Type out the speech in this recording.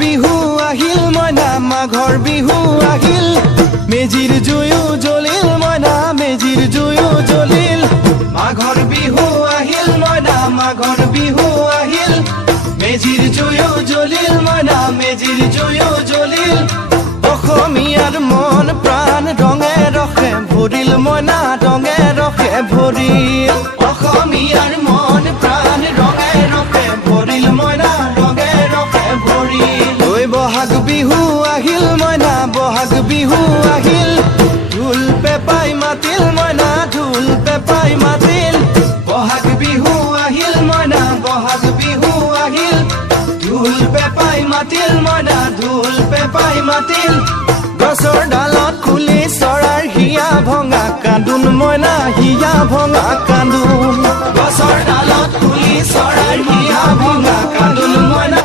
বিহু আহিল মইনা মাঘৰ বিহু আহিল মেজিৰ জুয়ো জ্বলিল মইনা মেজিৰ জুয়ো জ্বলিল মাঘৰ বিহু আহিল মইনা মাঘৰ বিহু আহিল মেজিৰ জুয়ো জ্বলিল মইনা মেজিৰ জুয়ো জ্বলিল অসমীয়াৰ মন প্ৰাণ ৰঙে ৰখে ভৰিল মইনা ৰঙে ৰখে ভৰিল অসমীয়াৰ মন প্ৰাণ ৰঙে ৰখে ভৰিল মইনা ৰঙে ৰখে ভৰিল ঐ বহাগ বিহু আহিল মইনা বহাগ বিহু আহিল ঢোল পেপাই মাতিল মইনা ঢোল পেপাই মাতিল বহাগ বিহু আহিল মইনা বহাগ বিহু আহিল ঢোল পেপাই মাতিল মইনা ঢোল পেপাই মাতিল গছৰ ডালত খুলি চৰাৰ হিয়া ভঙা কান্দোন মইনা হিয়া ভঙা কান্দোন গছৰ ডালত খুলি চৰাৰ হিয়া ভঙা কান্দোন মইনা